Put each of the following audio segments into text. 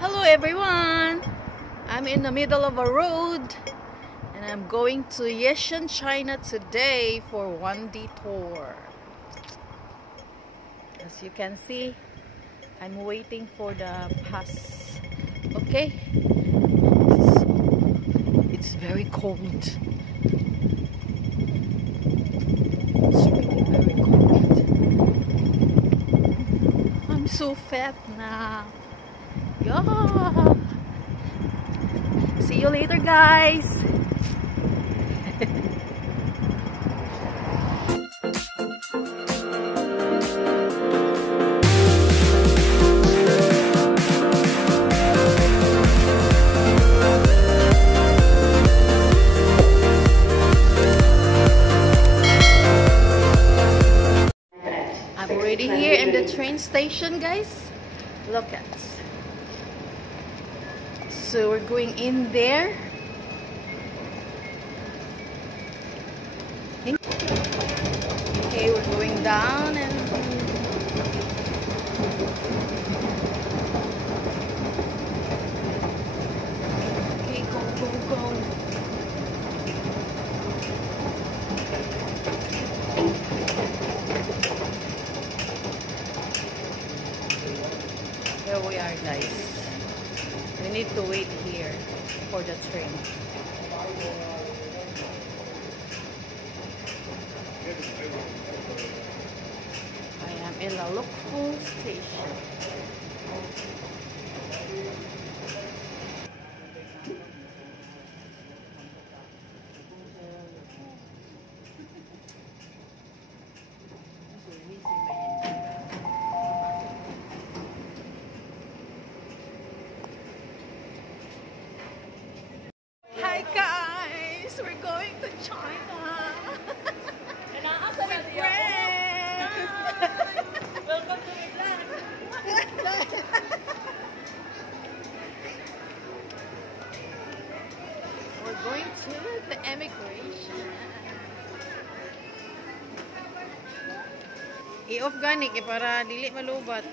Hello everyone! I'm in the middle of a road and I'm going to Yeshan, China today for one detour. As you can see, I'm waiting for the pass. Okay? It's very cold. It's really very cold. I'm so fat now. Yeah. See you later, guys. I'm already here in the train station, guys. Look at. So we're going in there. Okay, we're going down and okay, go. Here we are, guys. We need to wait here for the train. I am in the local station. Hi guys, we're going to China. With friends. Welcome to Midland. We're going to the immigration. I-off gani kay para dili malubat.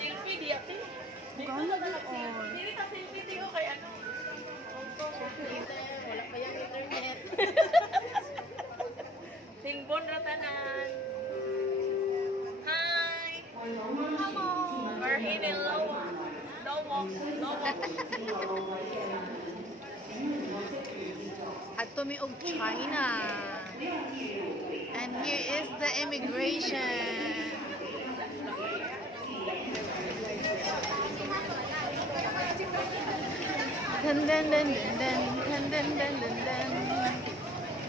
Selfie di ate. Gani on. Dili ka selfie di ko kay ano. Wala pa yung internet. Tingbon ratanan. Hi. Hello. We're in Lowong. Ato mi og China. And here is the immigration. Dun.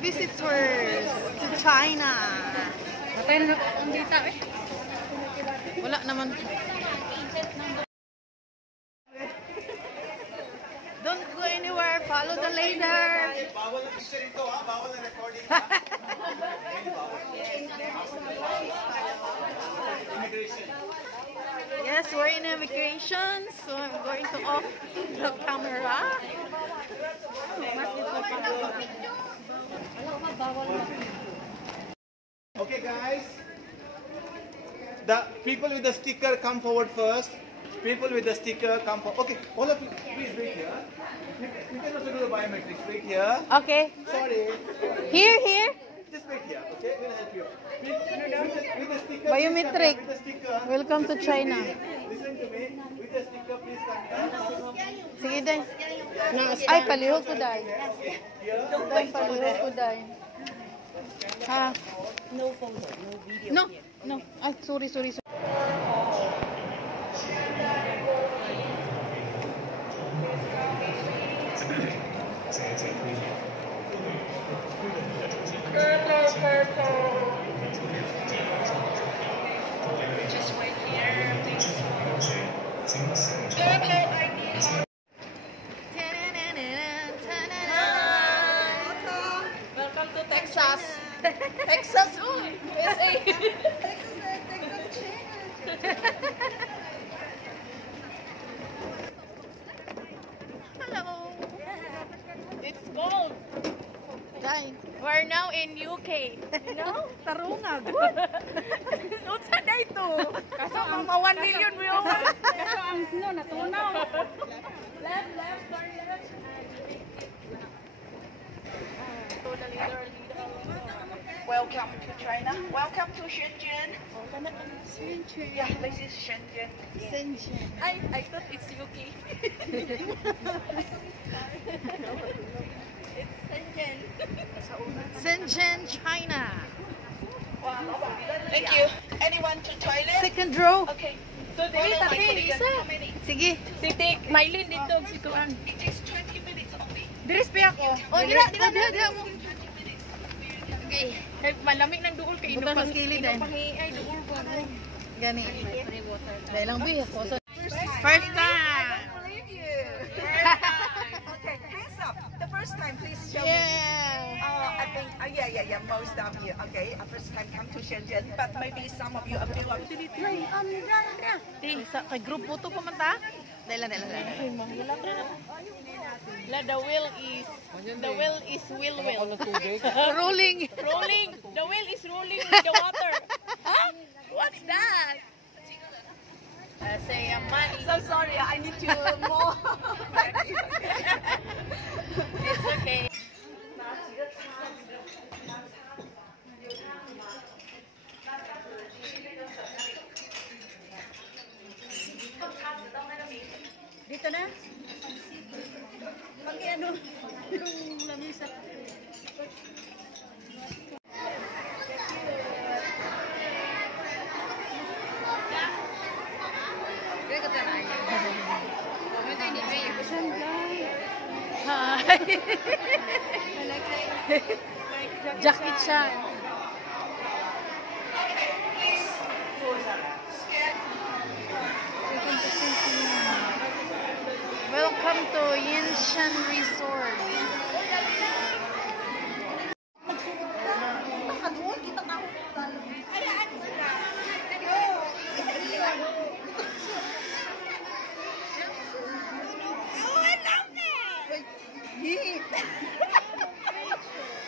Visitors to China. Patay na ang dita eh. Wala naman. Don't go anywhere. Follow the leader. Bawal na picture ito ha, bawal na recording. Immigration. Yes, we're in immigration, so I'm going to off the camera. Okay guys, the people with the sticker come forward first. People with the sticker come forward. Okay, all of you, please wait here. You can also do the biometrics. Wait here. Okay. Sorry. Here. Just wait here. Okay, we'll help you. With the sticker. Biometric. With the sticker. Welcome to China. Listen to me. With the sticker, please come here. Sige, day. Ay, palihog ko, day. Day, palihog ko, day. Ha? No photo, no video. No. Ay, sorry. Just wait here, please. Welcome to Texas. Texas. USA. Hello. It's gold. Day. We're now in UK. You know? Tarungag. Unsa day to? Kaso mga 1 million view. Kaso ang no, natunaw. Left, turn left. Welcome to China. Welcome to Shenzhen. Yeah, this is Shenzhen. I thought it's UK. It's Shenzhen. Shenzhen, China. Thank you. Anyone to toilet? Second row. Okay. Today, Follow my tabi, colleague. isa. How many? Sige. Siti, Mylene dito, si Tuan. It takes 20 minutes only. Dres pa ako. Oh, dila mo. Okay. Malamig ng duol kay Bukan sa skilid eh. Ay, duol ko. Gani. Dahil lang bi. First time. Believe you. Okay, hands up. The first time, please show me. Yeah. I think, yeah, most of you. Okay, first time come to Shenzhen, but maybe some of you are still Isa kay group photo pa man ta. Dahil lang. The wheel is wheel. Rolling. Rolling. The wheel is rolling with the water. Huh? What's that? Say money. So sorry, I need to more. It's okay. Dito na? Pag ano, yung lamisa. Hi. Jackie Chan. Welcome to Yinshan Resort.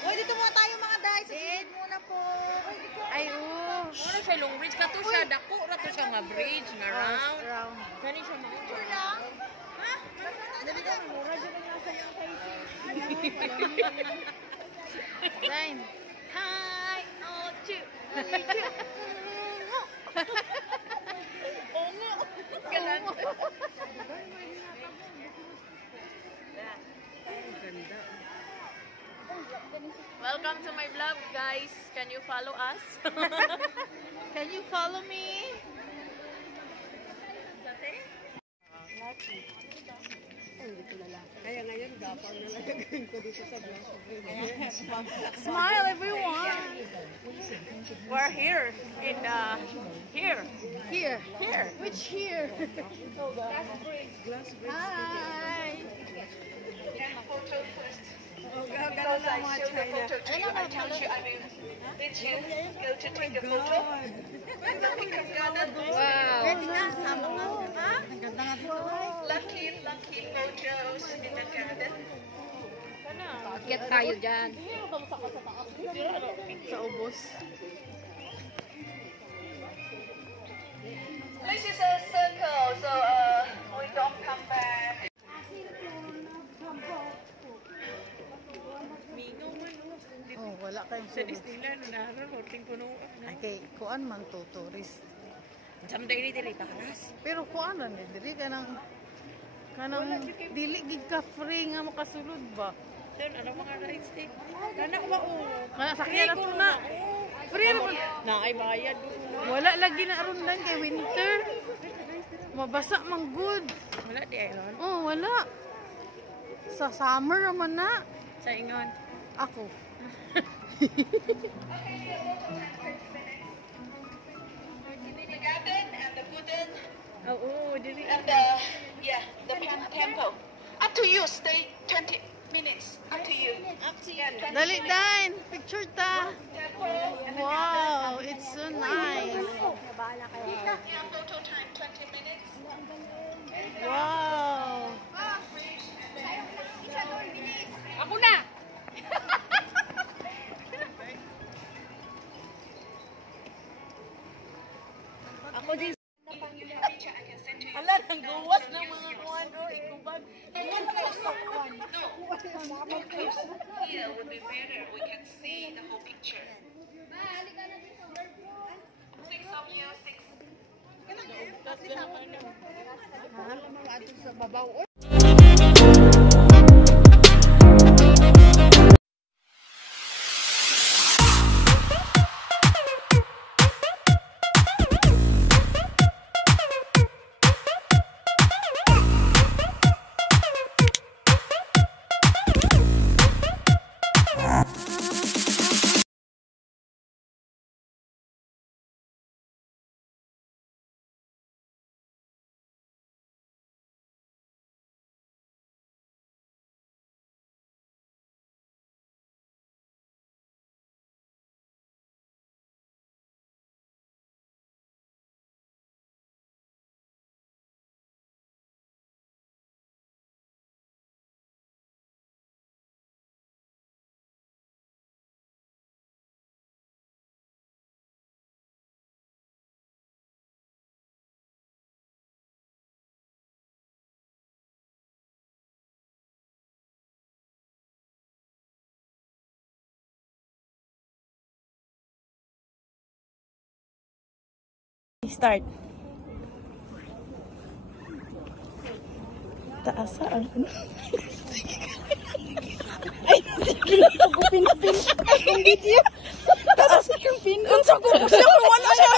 Uy, dito muna tayo mga guys. Sit muna po. Ay, oh. Ano siya long bridge ka to siya, dako ra to siya nga bridge nga round. Round. Kani siya mga Nine. Hi, oh, chu. Ongo. Kanan. Welcome to my vlog, guys. Can you follow us? Can you follow me? Smile, everyone. We're here in here. Here. Here. Which here? Hi. Photo first. Because I show the photo to you, I told you I will let you go to take a photo. Wow. Lucky photos in the garden. Bakit tayo dyan? Sa ubos. This is a circle, so we don't come back. Oh, wala kayong Sa sulod. Disneyland, naharap, hoting puno. Okay, kuan man to tourist. Someday dili takas. Pero kuan ra ni diri kanang dili gid ka free nga makasulod ba? Doon, ano mga rides stick? Kana ba o? Kana sakyan na to na. Free ra man. Na ay bayad. Wala lagi na aron lang kay winter. Mabasa man good. Wala di ayon. Oh, wala. Sa summer naman na. Sa ingon. Ako. The garden and the wooden Oo, dili. and the temple. Up to you. Stay 20 minutes. Up to you. Up to you. Dali dan, picture ta. Temple. Wow, it's so nice. Yeah, photo time 20 minutes. Wow. Ako na! Ako din. Picture I can send Here would be better. We can see the whole picture. 6 of you, 6. Start. Taas saan? Ay, sige. Pagupin-pin. Ang video. Taas yung pin. Unsa ko siya kung wala siya.